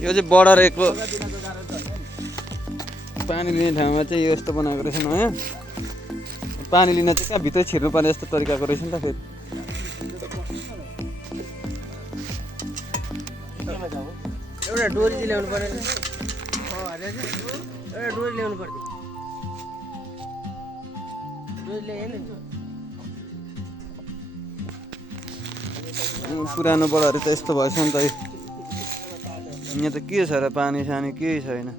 यो चाहिँ बडरेको पानी लिने ठाउँमा चाहिँ यस्तो बनाएको रहेछ नयाँ पानी लिन चाहिँ कहाँ भित्र छिर्नुपर्ने जस्तो तरिकाको रहेछ नि त फेरि एउटा डोरी चाहिँ ल्याउनु पर्यो एउटा डोरी ल्याउनु पर्यो डोरी ल्याएन पुरानो बडाहरू त यस्तो भएछ नि त यहाँ त के छ र पानी सानी केही छैन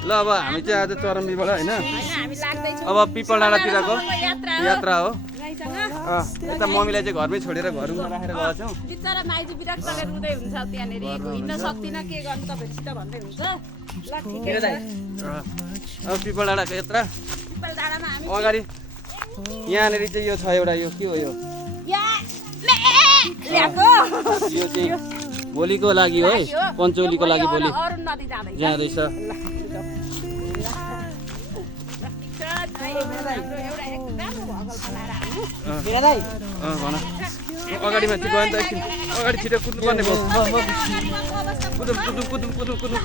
ल अब हामी चाहिँ आज चरम्बीबाट होइन अब पिपल डाँडातिरको यात्रा हो यता मम्मीलाई चाहिँ घरमै छोडेर घरमा राखेर गएको छौँ बिचरा माइजू बिराट गरेर रुँदै हुन्छ त्यहाँनिर हिँड्न सक्दिनँ के गर्नु तपाईँसित भन्दै हुन्छ ल ठिकै छ अब पिपल डाँडाको यात्रा पिपल डाँडामा हामी अगाडि यहाँनिर चाहिँ यो छ एउटा यो के हो यो यो चाहिँ भोलिको लागि हो है पञ्चौलीको लागि भोलि अरुण नदी जाँदैछ जाँदैछ भन अगाडिमा चाहिँ गयो नि त एकछिन अगाडि छिटो कुद्नु पर्ने भयो कुदुम कुदुम कुदुम कुदुम कुदुम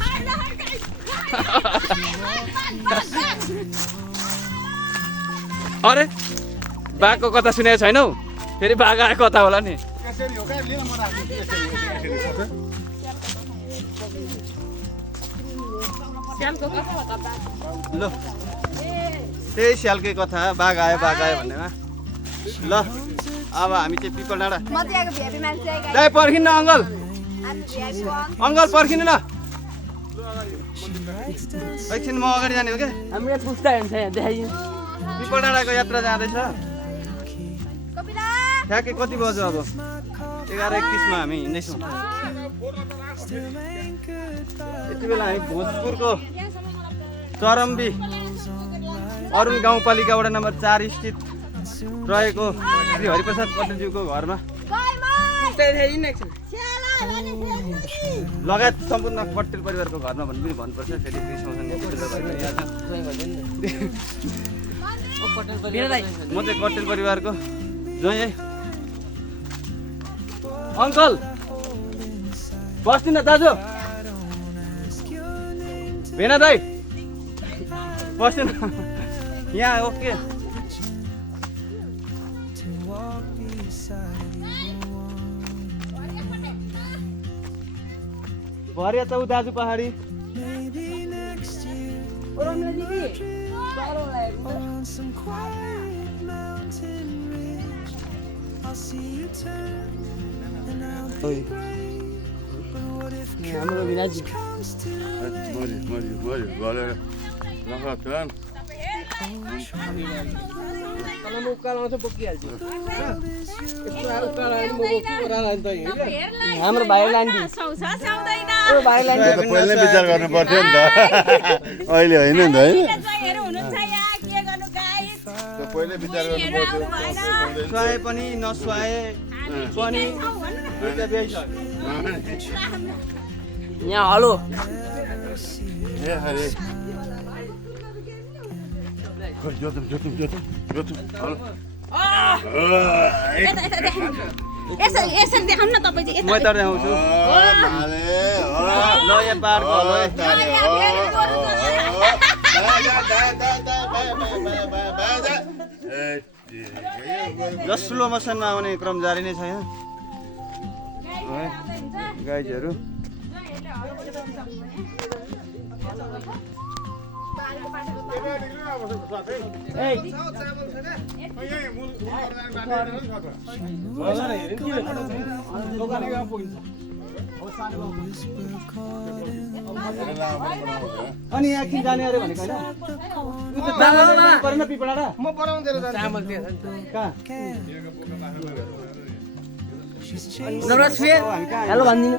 अरे बाघको कथा सुनेको छैनौ फेरि बाघ आएको कथा होला नि ल त्यही स्यालकै कथा बाघ आयो भन्नेमा ल अब हामी चाहिँ पिपल डाँडा दाइ पर्खिनु न अङ्कल अङ्कल पर्खिनु न एकछिन म अगाडि जाने हो क्या हाम्रो पुस्ता हुन्छ यहाँ देखाइदिनु पिपल डाँडाको यात्रा जाँदैछ ठ्याक्कै कति बज्यो अब 11:31 हामी हिँड्दैछौँ यति बेला हामी भोजपुरको चरम्बी अरुण गाउँपालिका वडा नम्बर 4 स्थित रहेको श्री हरिप्रसाद पटेलज्यूको घरमा लगायत सम्पूर्ण पटेल परिवारको घरमा भन्ने पनि भन्नुपर्छ फेरि म चाहिँ पटेल परिवारको जोइ है अङ्कल बस्दिन दाजु भेना दाइ बस्दिन यहाँ ओके भरिया त ऊ दाजु पहाडी हाम्रो विराजी हाम्रो भाइ लान्दी पहिल्यै विचार गर्नु पर्थ्यो नि त अहिले होइन नि त है पहिल्यै विचार गर्नु पर्थ्यो सुहाए पनि नसुहाए पनि दुईटा बेइसक्यो यहाँ हलो जोतम यसरी देखाउनु न तपाईँ चाहिँ म यता देखाउँछु ल यहाँ पाहाडको हलो ल स्लो मोसनमा आउने क्रम जारी नै छ यहाँ गाइजहरू अनि यहाँ किन जाने अरे भनेको होइन पिपल डाँडा म बनाउँदै चामल कहाँ हेलो भनिदिनु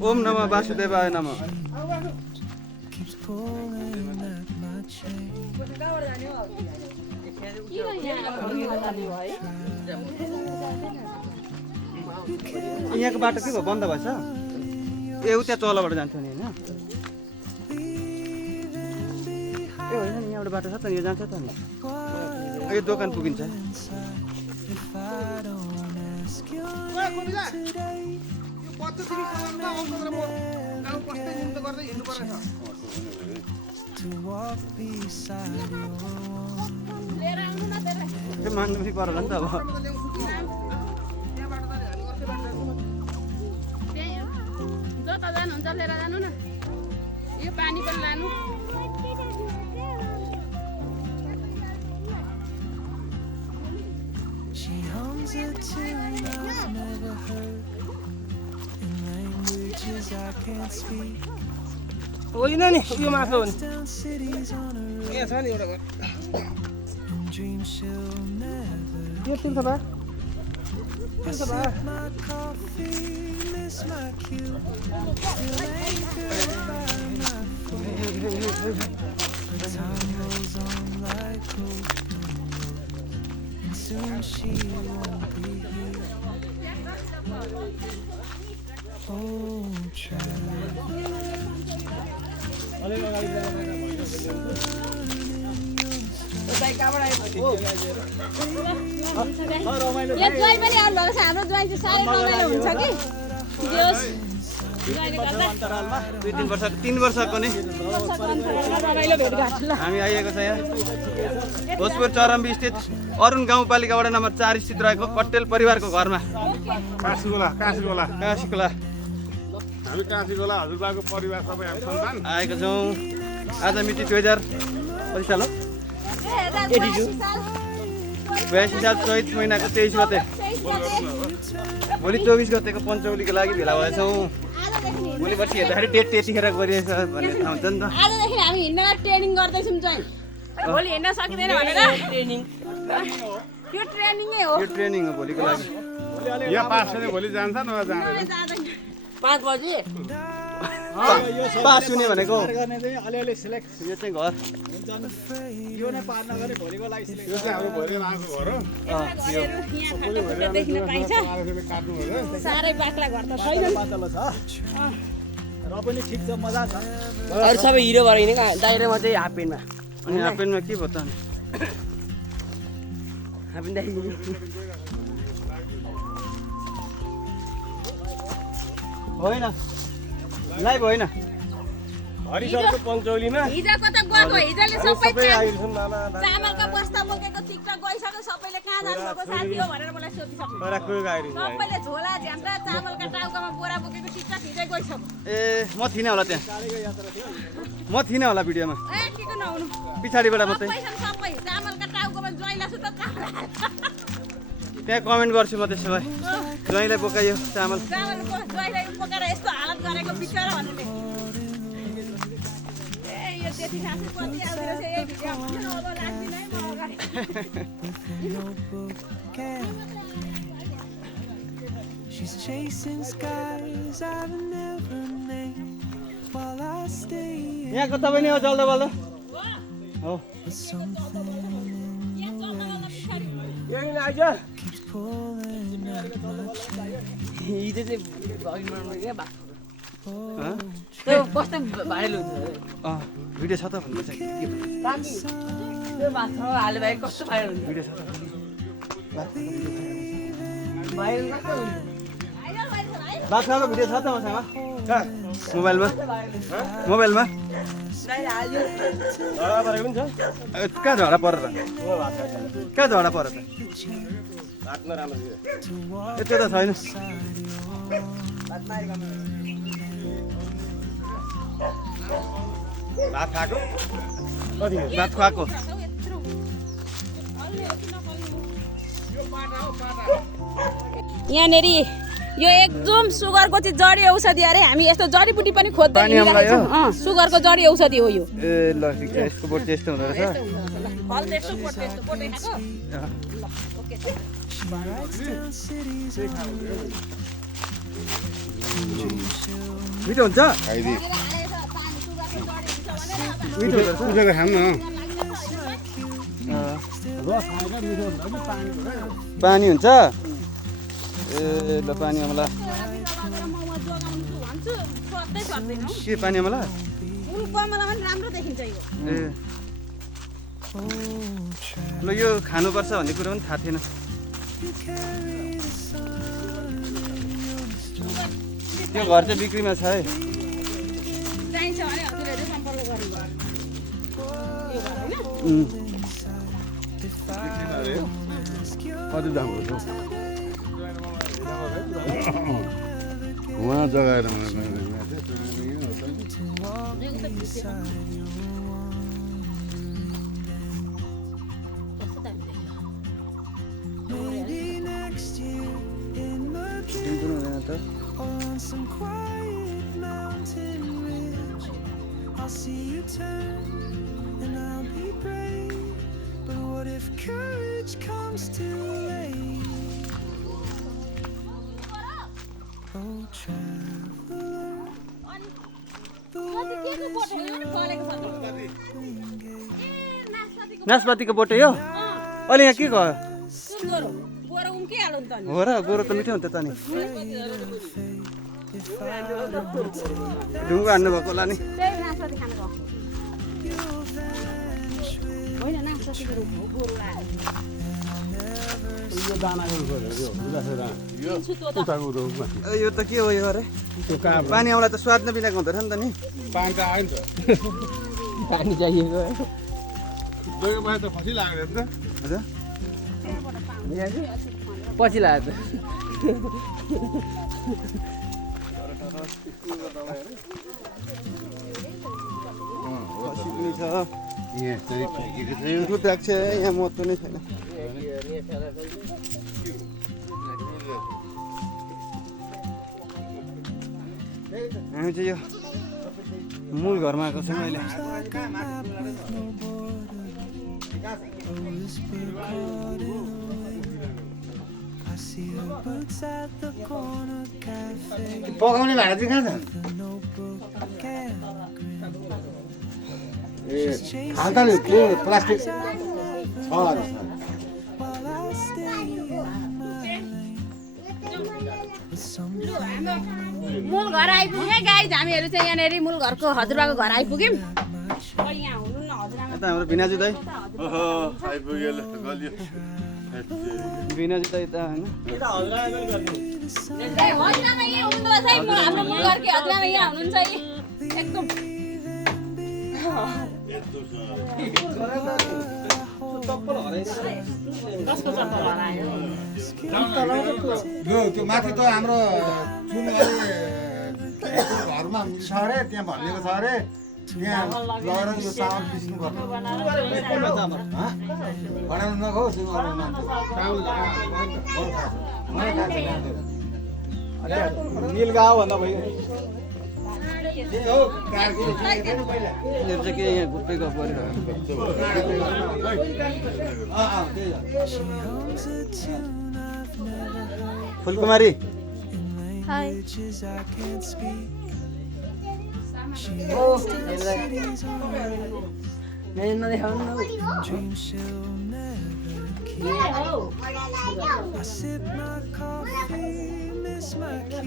ओम नमः वासुदेवाय नमः यहाँको बाटो के भयो बन्द भएछ ए उ त्यहाँ तलबाट जान्थ्यो नि होइन ए होइन नि यहाँबाट बाटो छ त यो जान्छ त नि यो दोकान पुगिन्छ मान्नु पनि पर्ला नि त अब जता जानुहुन्छ लिएर जानु न यो पानी पनि लानु होइन नि यो माछा हो नि यहाँ छ नि एउटा घर यो तिर्छ बा यो ज्वाइँ पनि आउनु भएको छ हाम्रो ज्वाइँ चाहिँ साह्रै रमाइलो हुन्छ कि जोस् ज्वाइँले गर्दा अन्तरालमा 2-3 वर्षको नि रमाइलो भेटघाट ल हामी आइएको छ यहाँ भोजपुर चरम्बी स्थित अरुण गाउँपालिका वडा नम्बर 4 स्थित रहेको पटेल परिवारको घरमा काशीगोला काशीकोला हामी काशीगोला हजुरबाको परिवार सबै हामी सन्तान आएको छौँ आज मिति 2000 कति साल हो 82 साल चैत महिनाको 23 गते भोलि 24 गतेको पञ्चौलीको लागि भेला भएछौँ भोलि पर्सि हेर्दाखेरि डेट त्यतिखेर गरिएछ भन्ने थाहा हुन्छ नि त आजदेखि हामी हिँड्न ट्रेनिङ गर्दैछौँ चाहिँ भोलि हिँड्न सकिँदैन भनेर ट्रेनिङ यो ट्रेनिङै हो यो ट्रेनिङ हो भोलिको लागि यहाँ पास भने भोलि जान्छ न जाँदैन जाँदैन 5 बजे पास हुने भनेको अलिअलि सिलेक्ट यो चाहिँ घर यो नै पार नगरे भोलिको लागि सिलेक्ट यो चाहिँ हाम्रो भोलि लाएको घर हो घरहरू यहाँ फाटो देखिन पाइन्छ काट्नु भयो साह्रै बाक्ला घर त छैन पातलो छ र पनि ठिक छ मजा छ अरू सबै हिरो भएर हिँडेको दाइरेमा चाहिँ हाफ पेन्टमा अनि हाफ पेन्टमा के भयो त अनि हाफ पेन्ट दाइ होइन लाइभ होइन हरिसरको पञ्चौलीमा हिजोको त गएको हिजोले सबै आइरहेछन् नाना चामलको बस्ता बोकेको टिकटक गइसक्यो सबैले कहाँ जानुभएको साथी हो भनेर मलाई सोधिसक्यो बराकको गाडी सबैले झोला झ्याम्रा चामलका टाउकामा बोरा बोकेको टिकटक हिजै गइसक्यो ए म थिइनँ होला त्यहाँ म थिइनँ होला भिडियोमा ए के को नहुनु पछाडिबाट मात्रै सबै छन् सबै चामलका टाउकामा ज्वाइँला सुत त्यहाँ कमेन्ट गर्छु म त्यसो भए ज्वाइँलाई बोकायो चामल चामलको ज्वाइँलाई बोकेर यस्तो हालत गरेको बिचरा भन्नुले ए यो त्यति खासै पछि आउँदो रहेछ यही भिडियो अब लाग्दिन है म अगाडि She's chasing skies I've never named while I stay यहाँको तपाईँ नि हो जल्दो बल्दो हो with something यो नि आइज keeps pulling at my हिजो चाहिँ भगिन बनाउनु क्या बा हँ? त्यो कस्तो भाइरल हुन्छ भिडियो छ त भन्नुपर्छ के ताकि त्यो भातमा हाले भाइ कस्तो भाइरल हुन्छ भिडियो छ त भाइरल कस्तो हुन्छ बाख्राको भिडियो छ त मसँग मोबाइलमा मोबाइलमा दाइ हाल्यो झगडा परेको पनि छ कहाँ झगडा परेर कहाँ झगडा परेर हाट्न राम्रो थियो त्यो त छैन भात खाएको कति भात खुवाएको यहाँनेरि यो एकदम सुगरको चाहिँ जडी औषधि अरे हामी यस्तो जडीबुटी पनि खोज्दै हिँडिरहेको छौँ सुगरको जडी औषधि हो यो ए ल ठिक छ यसको बोट त्यस्तो हुँदो रहेछ फल त्यस्तो बोट त्यस्तो बोटै खाएको ल ओके मिठो हुन्छ खाइदिए मिठो हुँदो रहेछ उठेर खानु न रस आएर मिठो हुन्छ कि पानी पानी हुन्छ ए ल पानी अमला म जोगाउँछु भन्छु सोध्दै सक्दैन हौ के पानी अमला फुल कमला पनि राम्रो देखिन्छ यो ए ल यो खानुपर्छ भन्ने कुरो पनि थाहा थिएन त्यो घर चाहिँ बिक्रीमा छ है चाहिन्छ भने हजुरहरूले सम्पर्क गर्नु यो घर होइन कति दाम हो उहाँ जगाएर Maybe next year in Madrid or on some quiet mountain ridge, I'll see you turn and I'll be brave. But what if courage comes too late? Oh, traveler, the world is नासपातीको बोटो यो अहिले यहाँ के भयो गोरो गोरो उम्किहाल्यो नि त नि हो र गोरो त मिठो हुन्छ त नि ढुङ्गा हान्नु भएको होला नि त्यही नास्पाती खानु भयो होइन नास्पातीको रुख हो गोरो आयो यो दानाको यो उताको रोगमा यो त के हो यो अरे त्यो कहाँ पानी आउँला त स्वाद नबिनाको हुँदो रहेछ नि त नि पानी त आयो नि त पानी चाहिएको दोको माथि त खसी लाग्दैन त हजुर पछि लाग्यो पनि छ यहाँ चाहिँ फ्याँकेको छ यो रुद्राक्ष यहाँ महत्त्व नै छैन हामी चाहिँ यो मूल घरमा आएको छौँ अहिले I see her boots at the corner cafe. पकाउने भाँडा चाहिँ कहाँ छ The notebook again. ए खाल्टा नि त्यो प्लास्टिक छ While I stay in my lane with some मूल घर आइपुग्यो गाइज हामीहरू चाहिँ यहाँनिर मूल घरको हजुरबाको घर आइपुग्यौँ अब यहाँ हुनुहुन्न हजुरआमा यता हाम्रो भिनाजु दाइ ओहो आइपुग्यो ल गलियो भिनाजु दाइ त होइन ए हजुरआमा यहाँ हुनुहुँदो रहेछ है हाम्रो मूल घरकै हजुरआमा यहाँ हुनुहुन्छ है एकदम कसको चप्पल हरायो यो त्यो माथि त हाम्रो सुनवाले घरमा छ अरे त्यहाँ भनिएको छ अरे त्यहाँ लगेर यो चामल पिस्नु पर्छ बनाउनु नगो सुनवाले निलगाउँ भन्दा भयो यिनीहरू चाहिँ के यहाँ घुप्पै गफ गरिरहेको she hums a tune I've never heard Phulkumari in languages I can't speak. She lives to the cities on dreams she'll never keep. I sip my coffee, miss my key,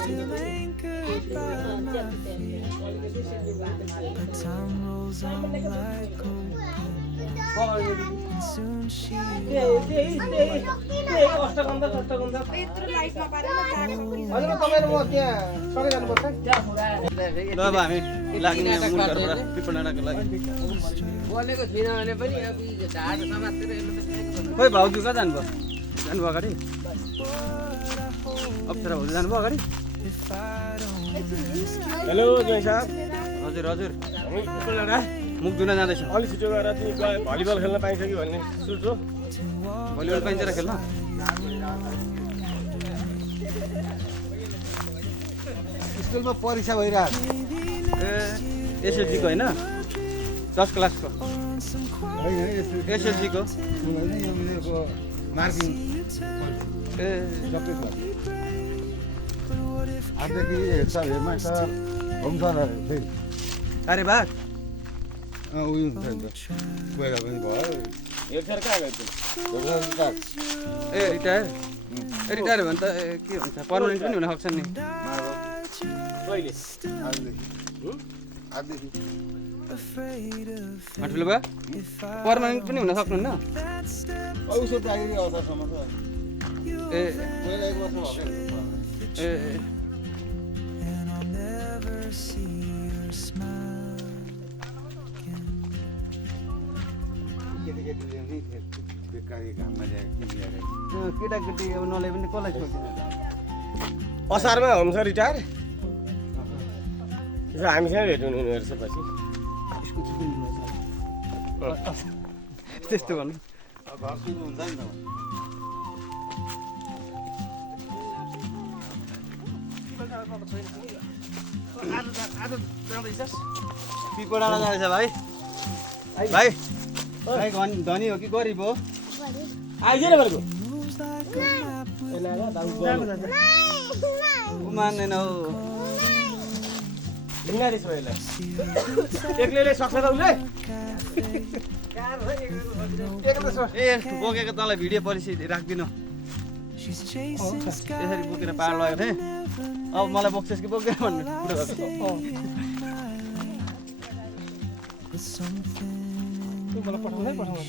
still anchored by my feet. But time rolls on like open, and soon she ल अब हामी लाग्ने मूल घरबाट people डाँडाको लागि बोलेको थिएन भने पनि अब ढाड समातेर खोइ भाउजू कहाँ जानुभयो जानुभयो अगाडि अप्सरा भाउजू जानुभयो अगाडि हेलो जय साहब हजुर हजुर पिपलडाँडा मुख धुन जाँदैछौँ अलि छिटो गएर तिमी भलिबल खेल्न पाइन्छ कि भन्ने सोच्छु भलिबल पाइन्छ र खेल्न स्कुलमा परीक्षा भइरहेको ए एसएलसीको होइन 10 क्लासको होइन एसएलसीको होइन यो उनीहरूको मार्किङ ए सबै छ आजदेखि head sir headmaster home sir फेरि अरे बा उयो हुन्छ नि त गएर पनि भयो हेरचाह कहाँ गर्छु ए रिटायर रिटायर भने त के हुन्छ पर्मानेन्ट पनि हुन सक्छ नि कहिले आजदेखि ठुलो भयो पर्मानेन्ट पनि हुन सक्नुहुन्न उसो प्राकृतिक अवसरसम्म त ए पहिला 1 वर्ष भयो ए and I'll never see your smile again. केटीकेटीले नि बेकारी घाममा ल्याएर के ल्याएर केटाकेटी अब नले पनि कसलाई छोड्दिनु असारमा हुन्छ रिटायर हामीसँग भेट हुनु रहेछ पछि त्यस्तो भन्नु घर सुरु हुन्छ नि त पिपल डाँडा जाँदैछ भाइ भाइ भाइ धनी हो कि गरिब हो आइदिएन भनेको ऊ मान्दैन हौ ढिङ्गा त्यसो यसलाई एक्लैले सक्छ त उसले ए बोकेको तँलाई भिडियो परिचय राखिदिनु She's chasing यसरी बोकेर पार लगेको थिएँ अब मलाई बोक्छस् कि बोकेर भन्नु बुढो भएको with something मलाई पठाउँदै पठाउँदै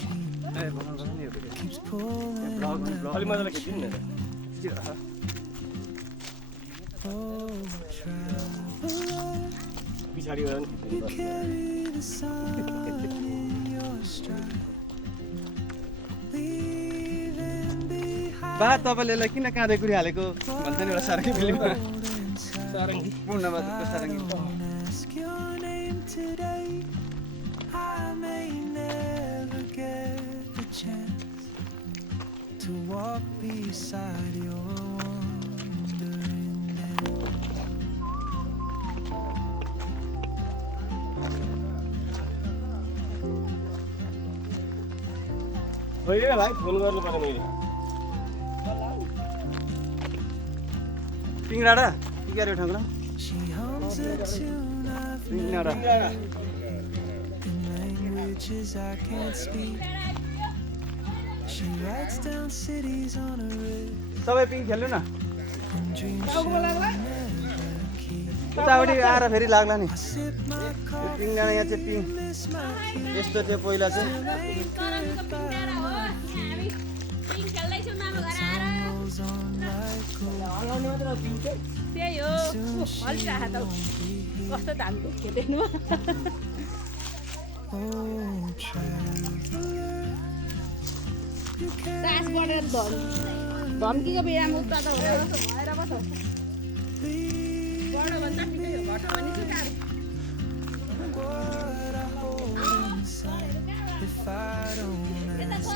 ए बनाउँछ नि यो keeps pulling. अलि मजाले खिच्दिनु न Oh, traveler, पछाडि गएर नि खिच्दिनु carry the sun in your stride, leaving behind बा तपाईँले यसलाई किन काँधे कुरी हालेको भन्छ नि एउटा सारङ्गी फिल्ममा सारङ्गी पूर्णमाको सारङ्गी ask your name today. I may never get the chance to walk beside your wandering dance. होइन भाइ फोन गर्नु पर्यो मैले पिङडाँडा कि गऱ्यो ठाउँमा She hums a tune I've पिङडाँडा in languages I can't speak. She writes down cities on a wrist तपाईँ पिङ खेल्नु न and dreams she'll never keep. उतापट्टि आएर फेरि लाग्ला नि I sip my यो coffee, पिङडाँडा यहाँ चाहिँ पिङ miss my key. यस्तो थियो पहिला चाहिँ Goes on like gold. त्यही हो हल्लिरहेको त कस्तो धानको खेल्नु Oh, traveler, you सास बढेर धम्कीको बेलामा उता त भएर पो छ बढो भन्छ ठिकै हो घट्यो भने चाहिँ गाह्रो what I hold inside if I don't ask.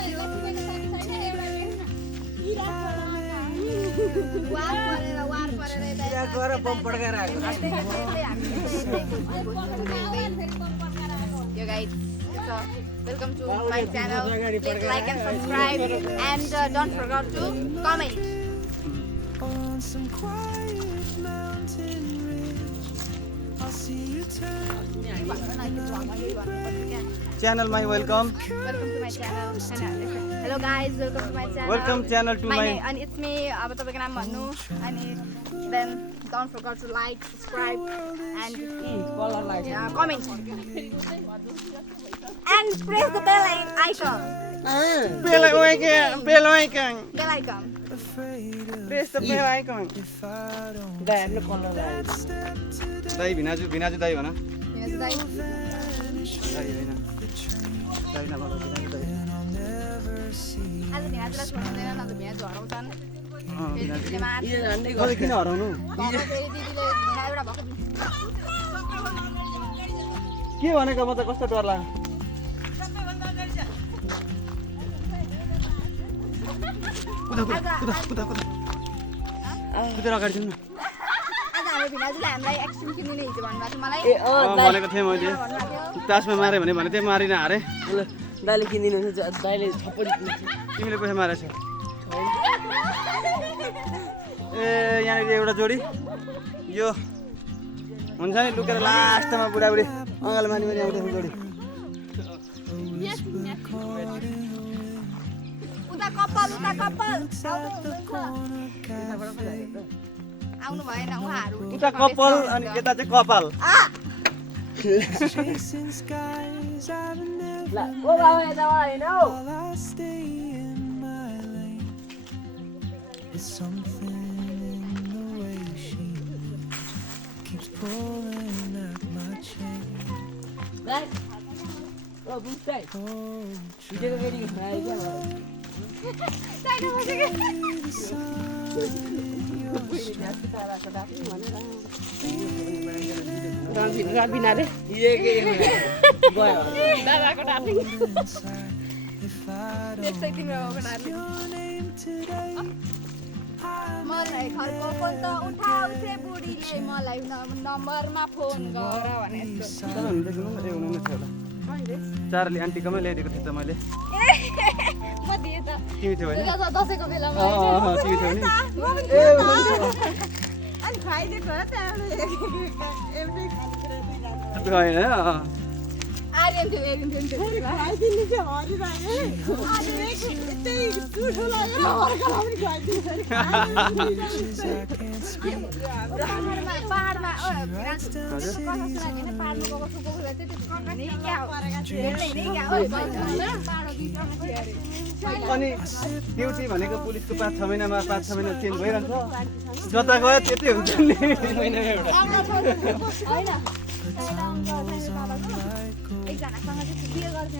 Yo guys, so welcome to my channel. Please like and subscribe and don't forget to comment. On some quiet mountain ridge, I'll see you turn. च्यानलमा welcome Welcome to my channel. Hello guys, welcome to my channel. Welcome channel to My my name, and it's me. अब तपाईँको नाम भन्नु अनि then don't forget to like, subscribe and comment and press the bell icon. Bell icon Bell icon. Afraid of press the bell icon if I don't step today. दाइ भिनाजु दाइ भन Yes, guys. दाइ होइन दाइ नभन भिनाजु दाइ and I'll never see. आज भ्याजलाई छोड्दैन न त भ्याज हराउँछन् फेरि भिनाजु दिदीले मार्छ अझै किन हराउनु भक्कु फेरि दिदीले भिना एउटा भक्कु के भनेको म त कस्तो डर लाग्यो कुदेर अगाडि जाउँ न आज हाम्रो भिनाजुले हामीलाई एक्सट्रिम किन्ने हिजो भन्नुभएको थियो मलाई भनेको थिएँ मैले भन्नुभएको थियो तासमा मारेँ भने त्यही मारिन हारेँ दाइले किनिदिनु दाइले थप्पडी तिमीले पैसा मारेछ ए यहाँनिर एउटा जोडी यो हुन्छ नि लुकेर लास्टमा बुढाबुढी अँगालो मानि पनि आउँदैछ जोडी उता कपाल आउनु भएन उहाँहरू उता कपाल अनि यता चाहिँ कपाल Chasing skies I've never all I stay in my lane. It's something in the way she moves, keeps pulling at my chain. Oh, मलाई घरको फोन त उठाउँथे बुढीले मलाई नम्बरमा फोन गर भने चारले आन्टीकोमै ल्याइदिएको थिएँ त मैले म दिएँ त तिमी थियो होइन दसैँको बेलामा तिमी थियो नि अनि खुवाइदिएको हो त होइन आर्यन थियो एरिन थियो पाहाडमा अनि ड्युटी भनेको पुलिसको 5-6 महिनामा 5-6 महिना चेन्ज भइरहन्छ जता गयो त्यतै हुन्छ नि महिनामा एउटा एकजनासँग चाहिँ बिहे गर्ने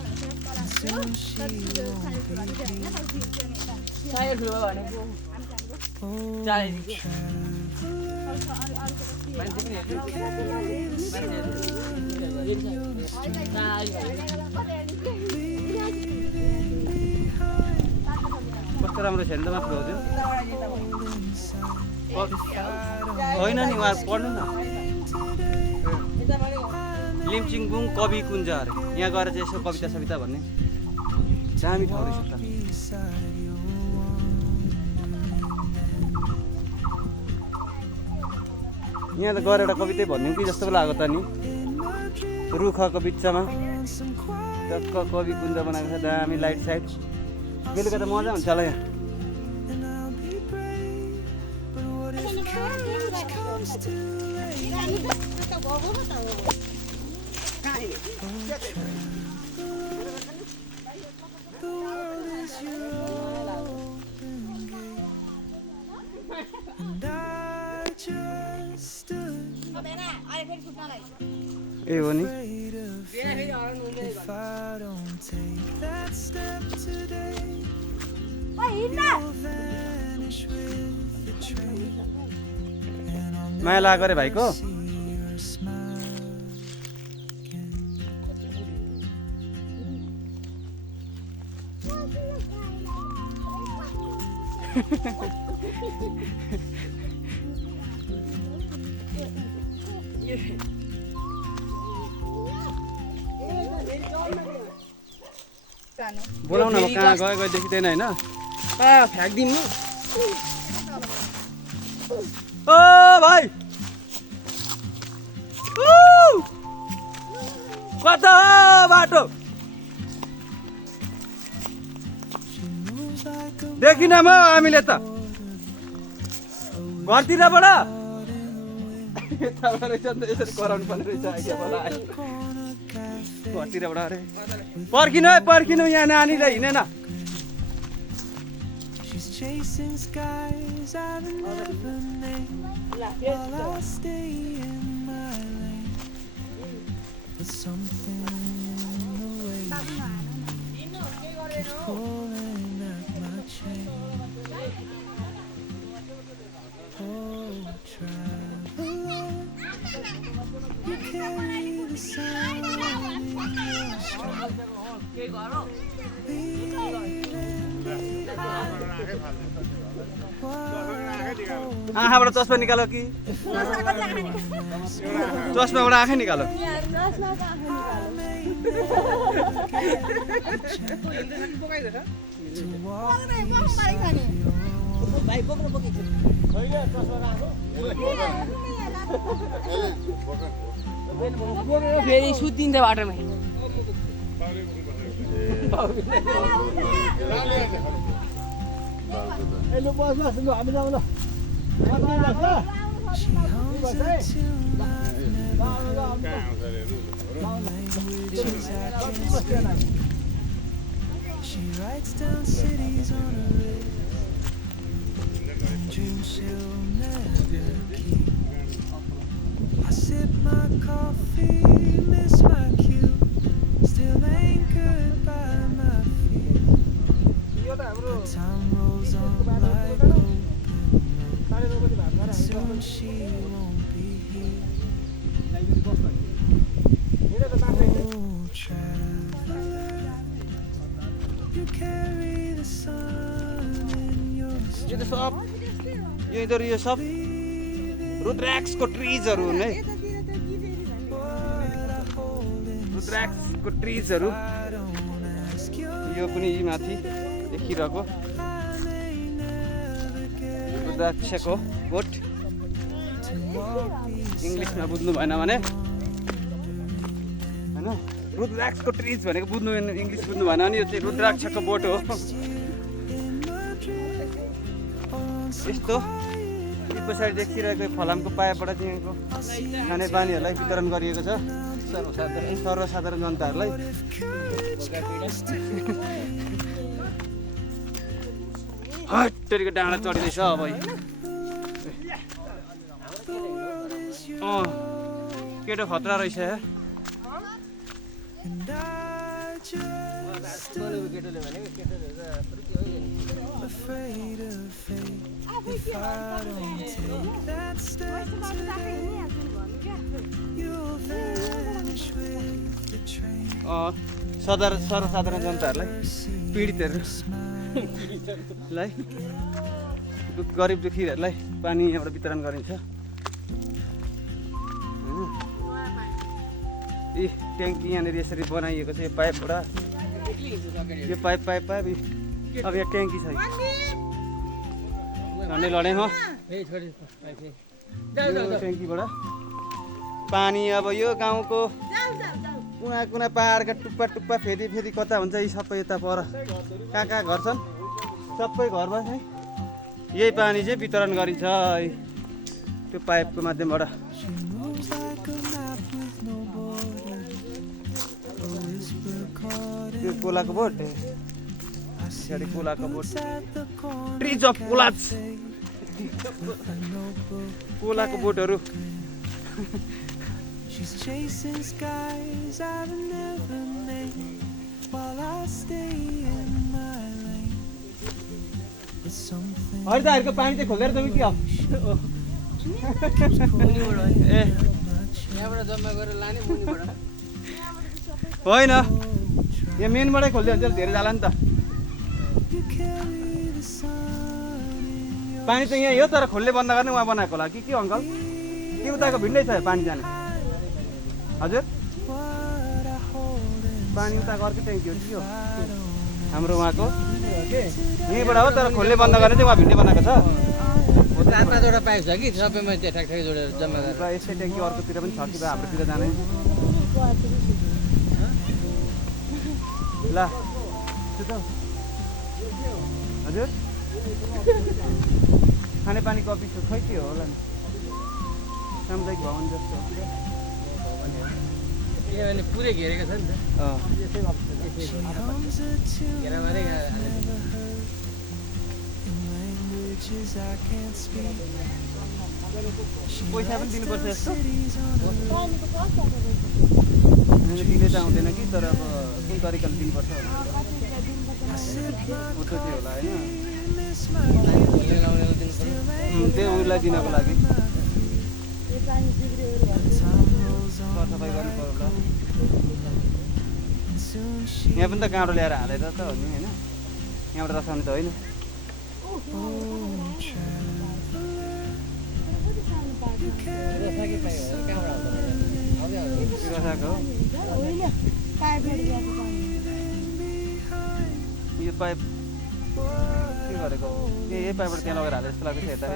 कस्तो राम्रो छ नि त मात्र होइन नि उहाँ पढ्नु न लिम्चिङबुङ कवि कुञ्ज अरे यहाँ गएर चाहिँ यसो कविता सविता भन्ने दामी ठाउँ रहेछ त यहाँ त गएर एउटा कवितै भन्नु कि जस्तो लाग्यो त नि रुखको बिचमा टक्क कवि कुञ्ज बनाएको छ दामी लाइट साइड बेलुका त मजा हुन्छ होला यहाँ ए हो नि माया लाग्यो रे भाइको बोलाउन अब कहाँ गयो गयो देखिँदैन होइन फ्याँक्दिनु ओ भाइ कता बाटो देखिन म हामीले त घरतिरबाट यसरी कराउनु पर्ने रहेछ घरतिरबाट अरे पर्खिनु है पर्खिनु यहाँ नानीलाई हिँडेन She's chasing skies I've never named. While I stay in my lane, but something in the way keeps pulling at my chain. Oh, traveler, you carry the sun in your stride. आँखाबाट चस्मा निकालो कि चस्माबाट आँखा निकालो फेरि सुत्दिन्छ बाटोमै ए लु बस बस लु हामी जाउँ ल हामी बस ल She hums बस a है tune I've never languages I can't speak. She writes down cities on a list and dreams she'll never keep. I sip my coffee, miss my cue, still anchored by my feet. Time rolls on like open road. Soon she won't be here. Oh, traveler, you carry the sun in your यो त सब यो इधर यो सब रुद्राक्षको ट्रिजहरू हुन् है रुद्राक्षको ट्रिजहरू यो पनि यी माथि देखिरहेको रुद्राक्षको बोट इङ्ग्लिसमा बुझ्नु भएन भने होइन रुद्राक्षको ट्रिज भनेको बुझ्नु इङ्ग्लिस बुझ्नु भएन भने यो चाहिँ रुद्राक्षको बोट हो यस्तो यी पछाडि देखिरहेको फलामको पाइपबाट चाहिँ यहाँको खाने बानीहरूलाई वितरण गरिएको छ सर्वसाधारण जनताहरूलाई हट्टरीको डाँडा चढिँदैछ अब केटो खतरा रहेछ and I just afraid of fate. If I don't take that step today, you'll vanish with the train. सर्वसाधारण जनताहरूलाई पीडितहरूलाई गरिब दुखीहरूलाई पानी यहाँबाट वितरण गरिन्छ यी ट्याङ्की यहाँनिर यसरी बनाइएको छ यो पाइपबाट यो पाइप अब यहाँ ट्याङ्की छ झन्डै लडेँ म ट्याङ्कीबाट पानी अब यो गाउँको कुना कुना पाहाडका टुप्पा टुप्पा फेरि कता हुन्छ यी सबै यता पर कहाँ घर छन् सबै घरमा चाहिँ यही पानी चाहिँ वितरण गरिन्छ त्यो पाइपको माध्यमबाट त्यो कोलाको बोट कोलाको बोट ट्रिज अफ कोलाज कोलाको बोटहरू She's chasing skies I've never made while I stay in my lane. But something हरिदाहरूको पानी चाहिँ खोलेर तपाईँ के हो ए यहाँबाट जम्मा गरेर लाने मुनिबाट होइन यहाँ मेनबाटै खोल्दै हुन्छ धेरै जाला नि त you carry the sun in your पानी त यहाँ यो तर खोल्ने बन्द गर्ने उहाँ बनाएको होला कि के अङ्कल के उताको भिन्दै छ पानी जाने हजुर what I hold in पानी उताको अर्कै ट्याङ्की हो कि हो हाम्रो उहाँको यहीँबाट हो तर खोल्ने बन्द गर्ने चाहिँ उहाँ भिन्दै बनाएको छ 7-8वटा पाइप छ कि सबैमा त्यो ठ्याक्ठ्याक्कै जोडेर जम्मा गरेर र यस्तै ट्याङ्की अर्कोतिर पनि छ कि बा हाम्रोतिर जाने ल हजुर खानेपानी कपी खै के होला नि सामुदायिक भवन जस्तो यो भने पुरै घेरेको छ नि त hums a tune घेरा मारे in languages I can't speak. पैसा पनि दिनुपर्छ यस्तो Cities on a दिने त आउँदैन कि तर अब कुन तरिकाले दिनुपर्छ फोटो चाहिँ होला होइन miss my खोल्ने लाउनेलाई दिनु पर्यो त्यो उसलाई दिनको लागि time rolls on सरसफाइ गर्नु पर्यो होला and soon she यहाँ पनि त काँडो ल्याएर हालेर त हो नि होइन यहाँबाट रसाउने त होइन रसाएको हो यो पाइप के गरेको यही पाइपबाट त्यहाँ लगेर हाले जस्तो लाग्छ यता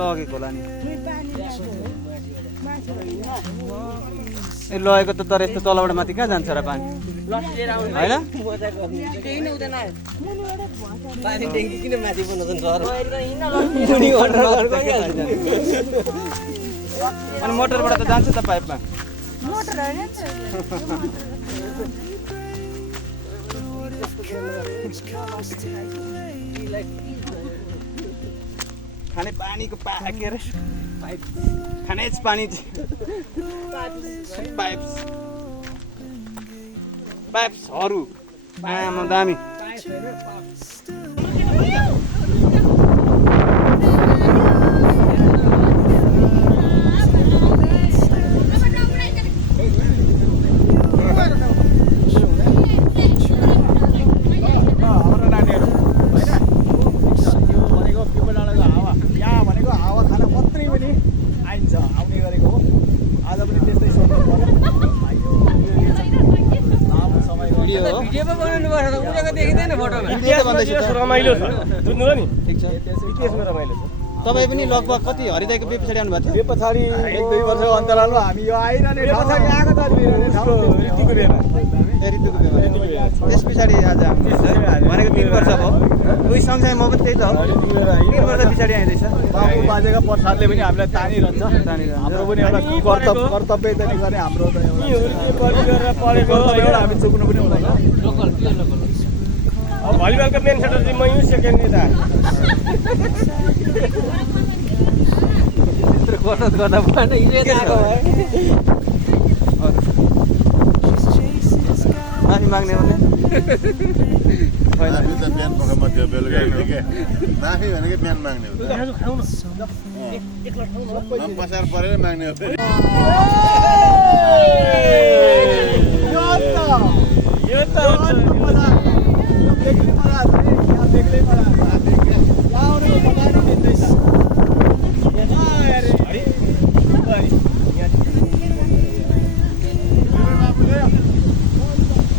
लगेको होला नि लगेको त तर यस्तो तलबाट माथि कहाँ जान्छ र पानी लट्ठी लिएर आउनु होइन मजा गर्नु केही नै हुँदैन पानी ट्याङ्की किन माथि बनाउँछन् सर मुनि अर्डर गरेको अनि मोटरबाट त जान्छ त पाइपमा मोटर होइन खाने पानीको के अरे खाने पानी पाइप्सहरू आमा दामी भिडियोमा बनाउनु पर्छ त उनीहरूको देखिँदैन फोटोमा रमाइलो छ बुझ्नु नि ठिक छ इतिहासमा रमाइलो छ तपाईँ पनि लगभग कति हरिदाईको बिहे पछाडि आउनुभएको थियो यो पछाडि 1-2 वर्षको अन्तरालमा हामी यो आइरहने पछाडि आएको त ऋतुको बेला ऋतुको बेला त्यस पछाडि आज भनेको 3 वर्ष भयो उही सँगसँगै म पनि त्यही त हो 3 वर्ष पछाडि आइँदैछ बाबु बाजेको प्रसादले पनि हामीलाई तानिरहन्छ हाम्रो पनि एउटा कर्तव्य त नि गर्ने हाम्रो त एउटा पढेको एउटा हामी चुक्नु पनि हुँदैन लोकल प्योर लोकल अब भलिबलको मेन सेटर चाहिँ म यु सेकेन्ड नि त कसरत गर्दा भएन हिजो आएको भए माफी माग्ने भने माफी त बिहान पखमा थियो बेलुका के माफी भनेको बिहान माग्ने हो बसार परेर माग्ने हो यो त मजा बेग्लै मजा छ नि यहाँ बेग्लै मजा छ आउनु मजा नै दिँदैछ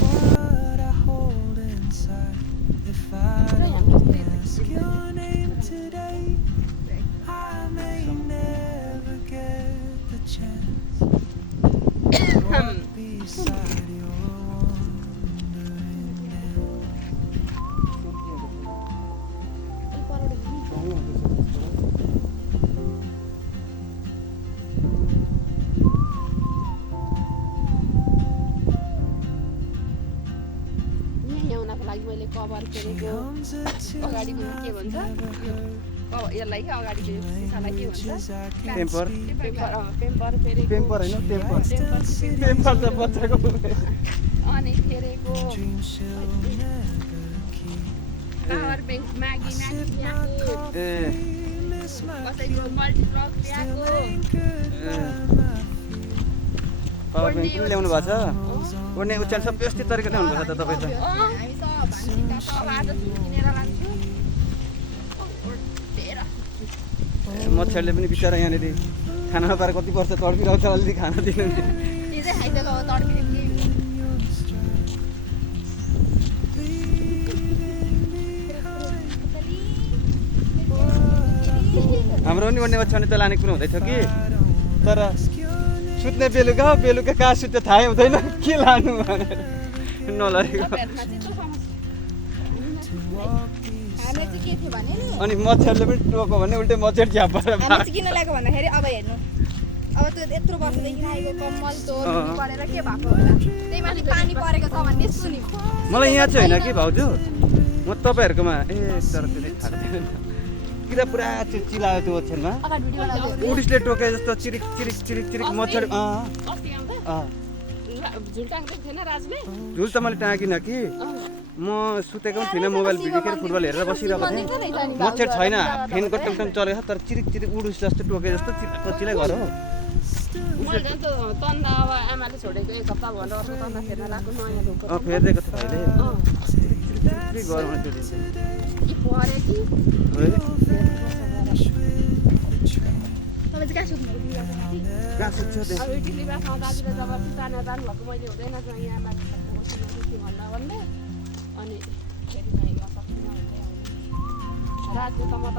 What I hold inside. If I don't ask your name today, I may never get the chance to walk beside your wandering hand. ल्याउनको लागि मैले कभर फेरेको अगाडिको के भन्छ यसलाई के अगाडिको सिसालाई के भन्छ टेम्पर पेम्पर फेरेको पेम्पर होइन टेम्पर टेम्पर त बच्चाको अनि फेरेको पावर ब्याङ्क मागी ल्याएको ए कसैको मल्टिट्रक ल्याएको पावर ब्याङ्क पनि ल्याउनु भएको छ ओर्ने उचाल सब व्यवस्थित तरिकाले हुनुपर्छ त तपाईँ त हामी त भान्सिका सब आज किनेर लान्छु मच्छरले पनि बिचरा यहाँनिर खाना नपाएर कति वर्ष तड्किरहेको छ अलिअलि खाना दिनु नि चिजै खाइदिएको हो तड्किने हाम्रो पनि ओर्ने ओछ्याउने त लाने कुरो हुँदै थियो कि तर सुत्ने बेलुका कहाँ सुत्यो थाहै हुँदैन के लानु भनेर नलगेको हामीले चाहिँ के थियो भने नि अनि मच्छरले पनि टोक्यो भने उल्टै मच्छर झ्याप हामी चाहिँ किन ल्याएको भन्दाखेरि अब हेर्नु अब त्यो यत्रो वर्षदेखि आएको कम्मल तोड परेर के भएको होला त्यही माथि पानी परेको छ भन्ने सुन्यो मलाई यहाँ चाहिँ होइन कि भाउजू म तपाईँहरूकोमा ए तर त्यसले थाहा थिएन किरा पुरा चिलायो त्यो ओछ्यानमा अगाडि भिडियो बनाउँदै उडिसले टोके जस्तो चिरिक चिरिक चिरिक चिरिक मच्छर अस्ति आउँदा झुल्टाङ्दै थिएन राजले झुल त मैले टाँकिनँ कि म सुतेको पनि थिइनँ मोबाइल भिडियो खेर फुटबल हेरेर बसिरहेको थिएँ मच्छर छैन फेनको टमटम चलेको छ तर चिरिक चिरिक उडुस जस्तो टोके जस्तो चिलाइ घर हो मैले त तन्दा अब आमाले छोडेको एक हप्ता भनेर अर्को तन्दा फेर्न लगाएको नयाँ ढोको फेरिदिएको थियो अहिले चिरिक गरौँ त्यो दिन कि परे कि है तपाईँ चाहिँ कहाँ सुत्नुभयो कहाँ सुत्छ त्यो अब टिली बासमा दाजुले जब जानु जानुभएको मैले हुँदैन यहाँ माथि भन्दा भन्दै अनि फेरि चाहिँ नसक्नु भन्दै आउने रातको त म त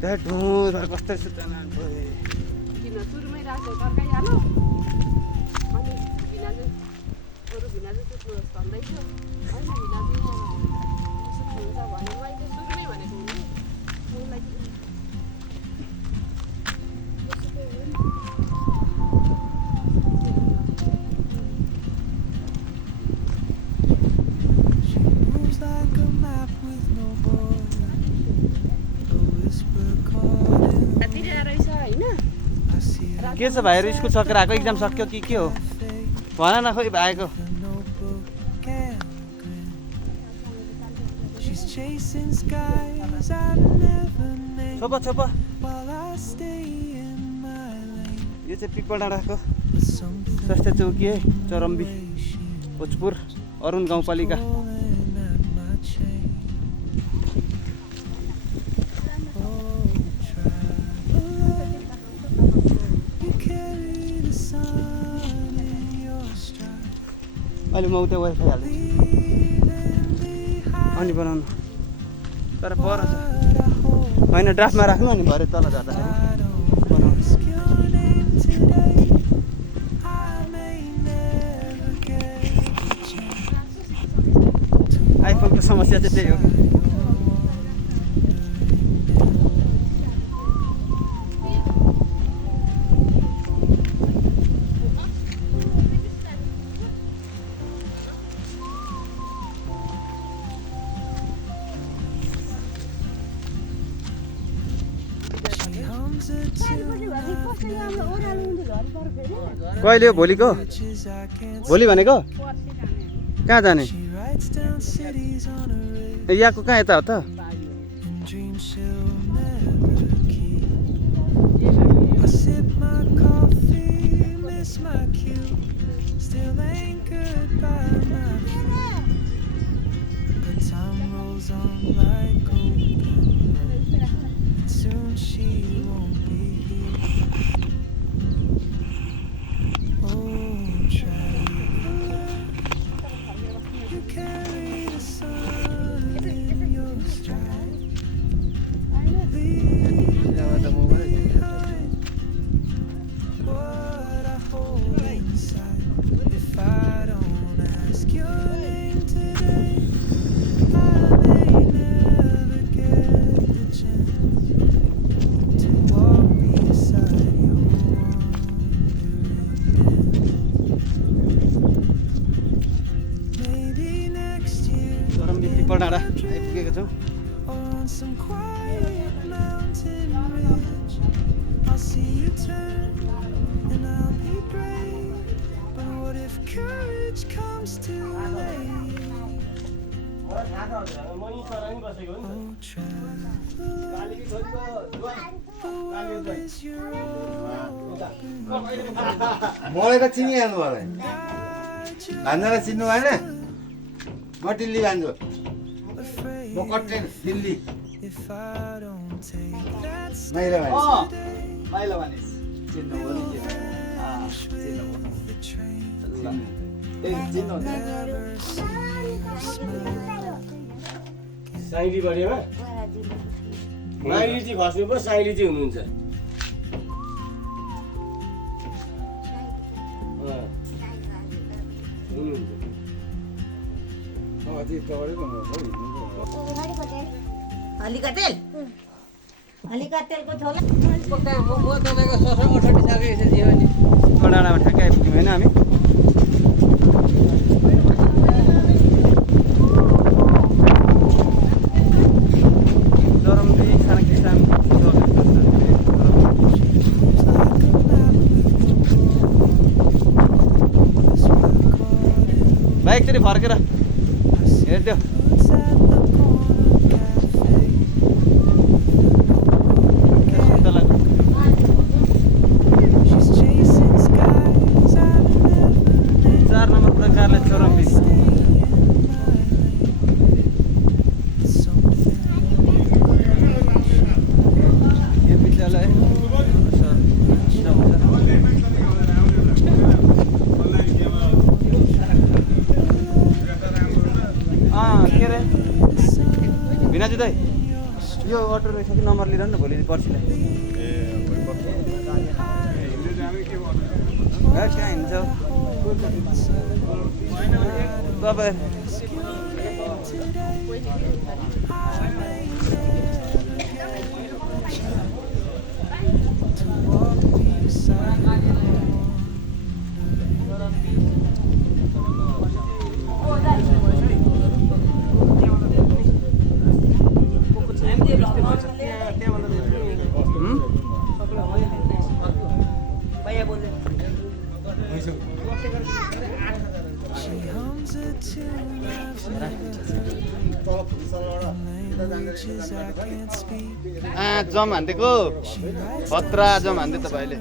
त्यहाँ ढुँधर कस्तो सुत्दैन किन सुरुमै राख्दै तर्काइहाल्नु अनि भिना चाहिँ अरू भिना चाहिँ सुत्नु भन्दैछ होइन भिना चाहिँ सुत्नुहुन्छ भने मैले सुरुमै भनेको हुनु मलाई Moves like a map with no border. A whisper caught in तिरेर रहेछ होइन I see a के छ भाइहरू स्कुल सकेर आएको एक्जाम सक्यो कि के हो भन न खोइ भाइको notebook and a grin. She's chasing skies I've never named छोप छोप while I stay in my lane यो चाहिँ पिपल डाँडाको with something स्वास्थ्य चौकी है चरम्बी she भोजपुर अरुण गाउँपालिका pulling at my chain. Oh, traveler, you carry the sun in your stride, अहिले म उता वाइफाई हाल्छु leaving behind अनि बनाउनु तर पर छ what I hold. होइन ड्राफ्टमा राख्नु अनि भरे तल जाँदाखेरि I don't ask your name today. I may never get the chance आइफोनको समस्या चाहिँ त्यही हो She hums a tune कहिले हो भोलिको which is I can't भोलि भनेको कहाँ जाने She writes down cities on a rig ए यहाँको कहाँ यता हो त and dreams she'll never keep. I sip my coffee, miss my cue, still anchored by my feet. But time rolls on like open road, and soon she won't be here. Oh, traveler, you carry the sun in your stride. What I hold inside. If I don't ask your name today, I may never get the chance to walk beside your wandering. Maybe next year Charambi Pipal डाँडा आइपुगेको छौँ on some quiet mountain ridge, I'll see you turn and I'll be brave. But what if courage comes too late? Oh, traveler, who is your own मलाई त चिनिहाल्नु मलाई guide you भान्जालाई चिन्नु भएन म Delhi भान्जो afraid म कट्टेन Delhi if I don't take that step माइला भान्ज today? माइला मानिस चिन्नु हो नि Crash with the train. चिन्नु Never see you smile. साइली बढेमा माइली चाहिँ खस्नु पर्छ साइली चाहिँ हुनुहुन्छ हलिकातेलको छोला म तपाईँको 68 सके यसो दियो नि पिपल डाँडामा ठ्याक्कै आइपुग्यौँ होइन हामी चरम्बी सानकिसान भाइ एकचोटि फर्केर हेरिदियो She's chasing skies I've never named. 4 number प्रकारले चरम्बी यो विद्यालय के अरे भिनाजु दाइ यो अटो रहेछ कि नम्बर लिएर न भोलि पर्सिलाई कहाँ हिँड्छौ तपाईँ जम हान्दिएको खतरा जम हान्दै तपाईँले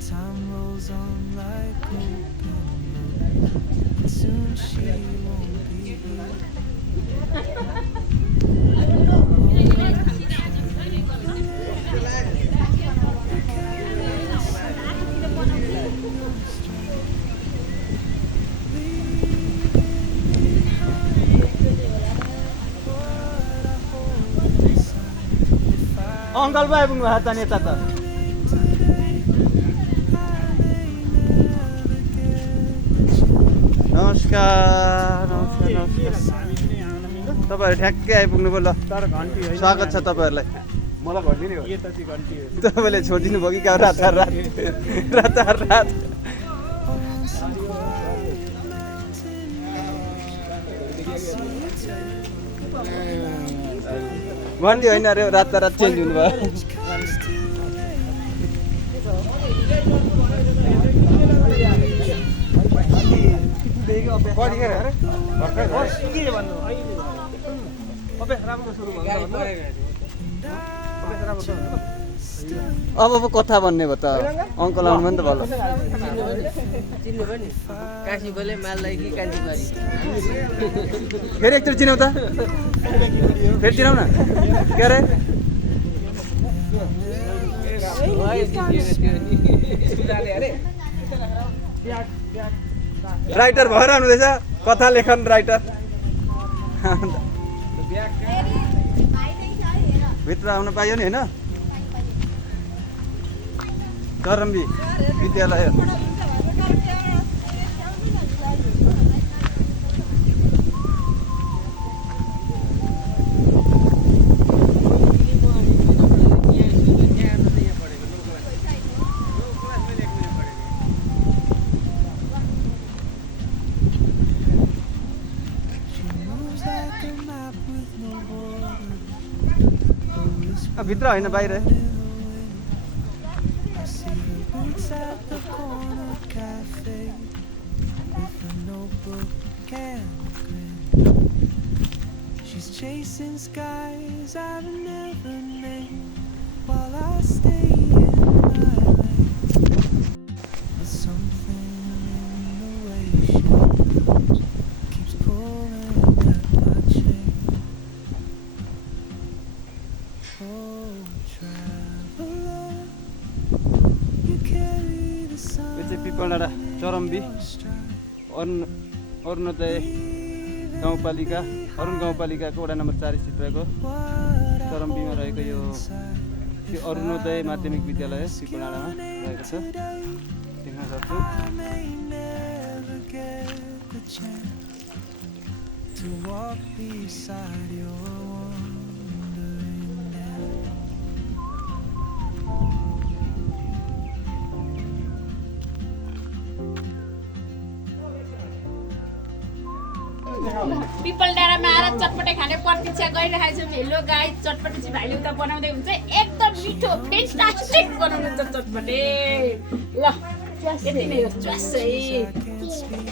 Time rolls on like open. Soon she won't be here. Uncle पो आइपुग्नु भएको त नेता त नमस्कार नमस्कार नमस्कार तपाईँहरू ठ्याक्कै आइपुग्नु भयो ल स्वागत छ तपाईँहरूलाई मलाई भनिदिने हो तपाईँले छोडिदिनु भयो कि कहाँ रातारात रातारात घन्टी होइन अरे रातारात चेन्ज हुनुभयो अब पो कथा भन्ने भयो त अङ्कल आउनु पनि त भयो चिन्नु पनि काशी बोले माललाई कि कान्छीबारी फेरि एकचोटि चिनाउ त फेरि चिनाउ न के अरे राइटर भएर आउनुहुँदैछ कथा लेखन राइटर भित्र आउन पाइयो नि होइन चरम्बी विद्यालय भित्र होइन बाहिर At the corner cafe with a notebook and a grin. She's chasing skies I've never named while I stay in my lane. But something in the way she moves keeps pulling at my chain. Oh, traveler, you carry the sun. यो चाहिँ पिपलडाँडा चरम्बी अरुणोदय गाउँपालिका अरुण गाउँपालिकाको वडा number 4 स्थित रहेको चरम्बीमा रहेको यो अरुणोदय माध्यमिक विद्यालय पिपलडाँडामा रहेको छ देख्न सक्छु To walk beside your wandering hand. People डाँडामा आएर चटपटे खाने प्रतीक्षा गरिरहेको छौँ हेलो गाई चटपटे चाहिँ भाइले उता बनाउँदै हुन्छ एकदम मिठो फेन्टास्टिक बनाउनुहुन्छ चटपटे ल यति नै हो च्वासै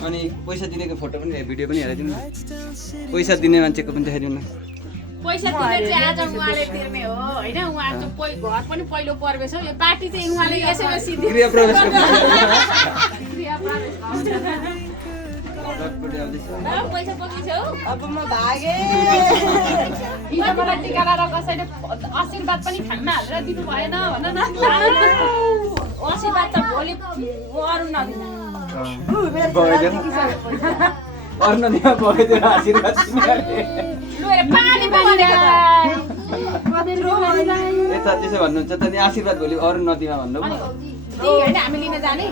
अनि पैसा दिनेको फोटो पनि भिडियो पनि हेराइदिनु न पैसा दिने मान्छेको पनि देखाइदिनु न पैसा दिने चाहिँ आज उहाँले तिर्ने हो होइन उहाँको घर पनि पहिलो प्रवेश हो यो पार्टी चाहिँ उहाँले यसैमा सिधै गृह प्रवेश पैसा पक्रिन्छौ अब म भागे मलाई टिका लगाएर कसैले आशीर्वाद पनि खानमा हालेर दिनु भएन भन न आशीर्वाद त भोलि अरू नदिनु बगाइदिएर अरू नदीमा बगाइदिएर आशीर्वाद दिने। यता त्यसो भन्नुहुन्छ त नि आशीर्वाद भोलि अरू नदीमा भन्नु हामी लिन जाने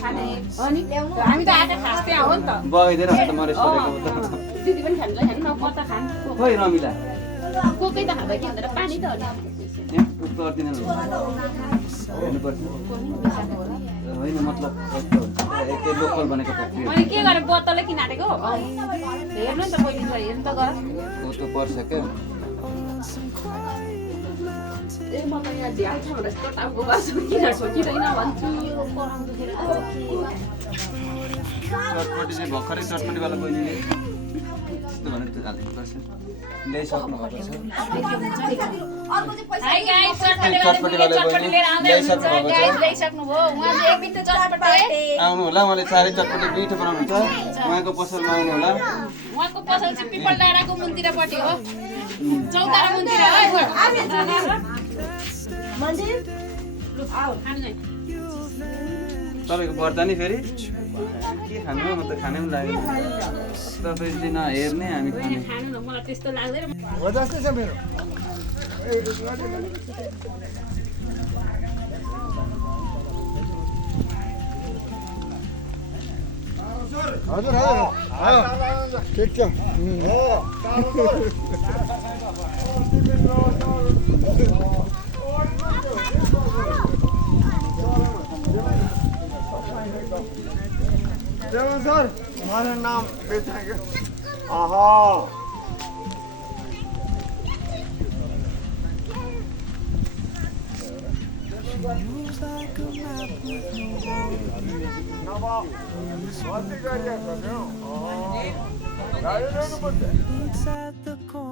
हामी त आटा खास्ते हो नि त बगाइदिएर अन्त मरेस परेको त दिदी पनि खान्छ हैन म त खान खोइ रमिला कोकै त खाँदै के भन्दा पानी त हो यहाँ उस्तो गर्दिन हेर्नुपर्छ होइन मतलब यस्तो हुन्छ त्यो लोकल बनेको फ्याक्ट्री अनि के गरे बोतलै किन आटेको हेर्नु नि त पहिले हेर्नु त गर ऊ त पर्छ क्या ए म त यहाँ ध्यान छ भनेर यस्तो टाउको बासु किन सोचिँदैन भन्छु चटपटी चाहिँ भर्खरै चटपटीवाला बहिनीले यस्तो भनेर त्यो हालिदिनुपर्छ ल्याइसक्नु भएको छ हाय गाइस चटपटीवाला बहिनी ल्याइसक्नु भएको छ ल्याइसक्नु भयो उहाँले एक बित्ते चटपटी आउनु होला उहाँले साह्रै चटपटी मिठो बनाउनुहुन्छ उहाँको पसलमा आउनु होला उहाँको पसल चाहिँ पिपल डाँडाको मन्दिरपट्टि हो चौतारा मन्दिर मन्दिर लु आऊ खानु तपाईँको पर्दा नि फेरि के खानु हो म त खानै पनि लाग्यो तपाईँले नहेर्ने हामी खाने खानु न मलाई त्यस्तो लाग्दैन हो जस्तै छ मेरो हजुर हजुर ठिक छ सर हमारा नाम बेचेंगे Beats at the corner.